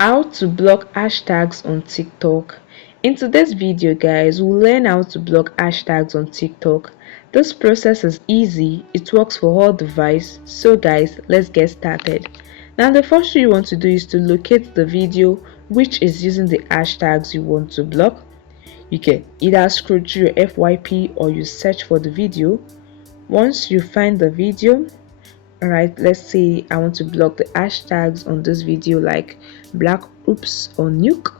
How to block hashtags on TikTok. In today's video, guys, we'll learn how to block hashtags on TikTok. This process is easy, it works for all devices. So guys, let's get started. Now the first thing you want to do is to locate the video which is using the hashtags you want to block. You can either scroll through your FYP or you search for the video. Once you find the video, alright, let's say I want to block the hashtags on this video like black oops or nuke.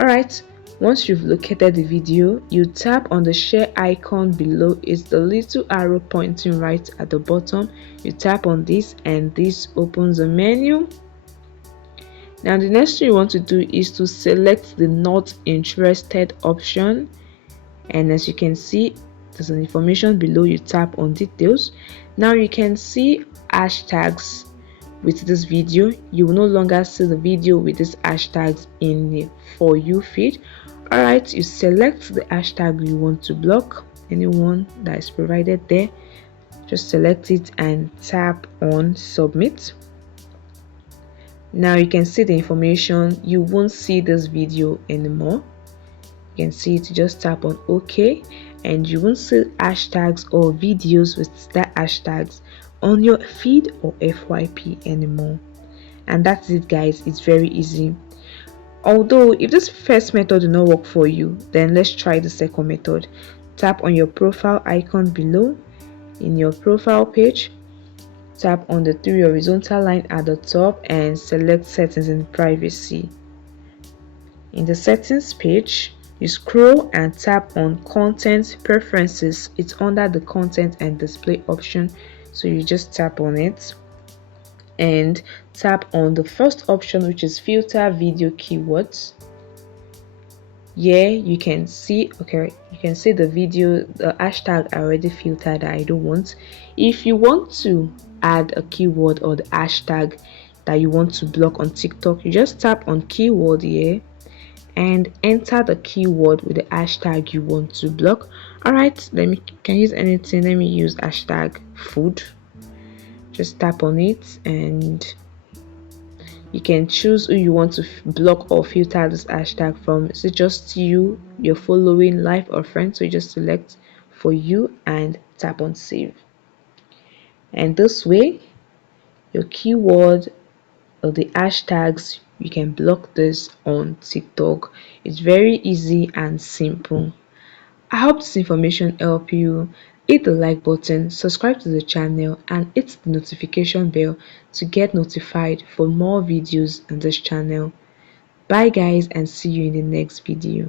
Alright, once you've located the video, you tap on the share icon below. It's the little arrow pointing right at the bottom. You tap on this and this opens a menu. Now the next thing you want to do is to select the not interested option, and as you can see there's an information below. You tap on details. Now you can see hashtags with this video. You will no longer see the video with these hashtags in the For You feed. Alright, you select the hashtag you want to block, anyone that is provided there. Just select it and tap on submit. Now you can see the information. You won't see this video anymore. You can see it. Just tap on OK and you won't see hashtags or videos with that hashtags on your feed or FYP anymore. And that's it, guys. It's very easy. Although if this first method will not work for you, then let's try the second method. Tap on your profile icon below. In your profile page, tap on the three horizontal line at the top and select settings and privacy. In the settings page, you scroll and tap on content preferences. It's under the content and display option, so you just tap on it and tap on the first option, which is filter video keywords. Here you can see, okay, you can see the video, the hashtag I already filtered that I don't want. If you want to add a keyword or the hashtag that you want to block on TikTok, you just tap on keyword here and enter the keyword with the hashtag you want to block. Alright, can use anything. Let me use hashtag food. Just tap on it and you can choose who you want to block or filter this hashtag from. Is it just you, your following, life, or friends? So you just select For You and tap on save. And this way your keyword or the hashtags, you can block this on TikTok. It's very easy and simple. I hope this information helped you. Hit the like button, subscribe to the channel and hit the notification bell to get notified for more videos on this channel. Bye guys, and see you in the next video.